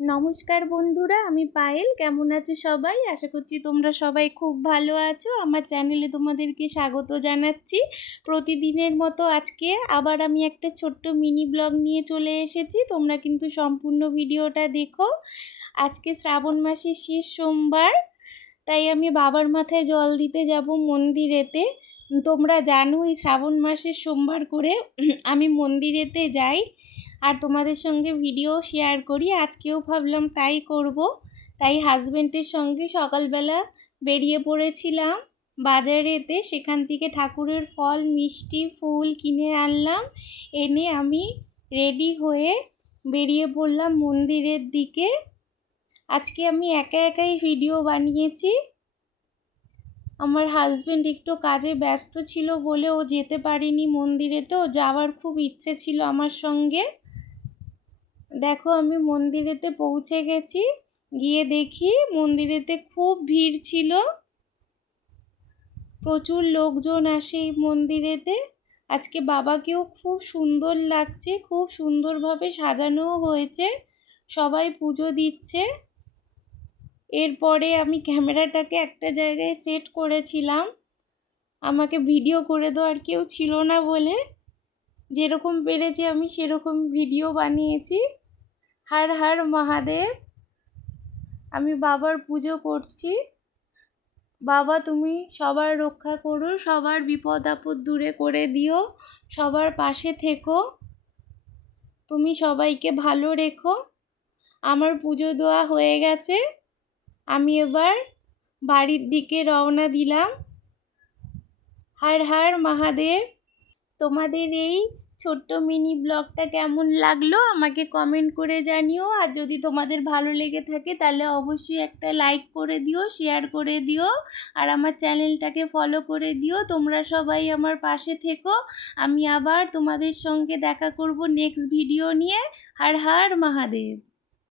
নমস্কার বন্ধুরা, আমি পায়েল। কেমন আছো সবাই? আশা করছি তোমরা সবাই খুব ভালো আছো। আমার চ্যানেলে তোমাদেরকে স্বাগত জানাচ্ছি। প্রতিদিনের মতো আজকে আবার আমি একটা ছোট্ট মিনি ব্লগ নিয়ে চলে এসেছি। তোমরা কিন্তু সম্পূর্ণ ভিডিওটা দেখো। আজকে শ্রাবণ মাসের শেষ সোমবার, তাই আমি বাবার মাথায় জল দিতে যাব মন্দিরেতে। তোমরা জানো এই শ্রাবণ মাসের সোমবার করে আমি মন্দিরেতে যাই আর তোমাদের সঙ্গে ভিডিও শেয়ার করি। আজকেও ভাবলাম তাই করব। তাই হাজব্যান্ডের সঙ্গে সকালবেলা বেরিয়ে পড়েছিলাম বাজারেতে। সেখান থেকে ঠাকুরের ফল, মিষ্টি, ফুল কিনে আনলাম। এনে আমি রেডি হয়ে বেরিয়ে পড়লাম মন্দিরের দিকে। আজকে আমি একা একাই ভিডিও বানিয়েছি। আমার হাজব্যান্ড একটু কাজে ব্যস্ত ছিল বলে ও যেতে পারেনি মন্দিরেতে। ও যাওয়ার খুব ইচ্ছে ছিল আমার সঙ্গে। দেখো আমি মন্দিরেতে পৌঁছে গেছি। গিয়ে দেখি মন্দিরেতে খুব ভিড় ছিল, প্রচুর লোকজন আসে এই মন্দিরেতে। আজকে বাবাকেও খুব সুন্দর লাগছে, খুব সুন্দরভাবে সাজানোও হয়েছে, সবাই পুজো দিচ্ছে। এরপরে আমি ক্যামেরাটাকে একটা জায়গায় সেট করেছিলাম, আমাকে ভিডিও করে দেওয়ার কেউ ছিল না বলে যেরকম পেরেছি আমি সেরকম ভিডিও বানিয়েছি। হর হর মহাদেব। আমি বাবার পুজো করছি। বাবা তুমি সবার রক্ষা করো, সবার বিপদ আপদ দূরে করে দিও, সবার পাশে থেকো, তুমি সবাইকে ভালো রেখো। আমার পুজো দেওয়া হয়ে গেছে, আমি এবার বাড়ির দিকে রওনা দিলাম। হর হর মহাদেব। তোমাদের এই ছোট্ট মিনি ব্লগটা কেমন লাগলো আমাকে কমেন্ট করে জানিও। আর যদি তোমাদের ভালো লেগে থাকে তাহলে অবশ্যই একটা লাইক করে দিও, শেয়ার করে দিও, আর আমার চ্যানেলটাকে ফলো করে দিও। তোমরা সবাই আমার পাশে থেকো। আমি আবার তোমাদের সঙ্গে দেখা করব নেক্সট ভিডিও নিয়ে। হর হর মহাদেব।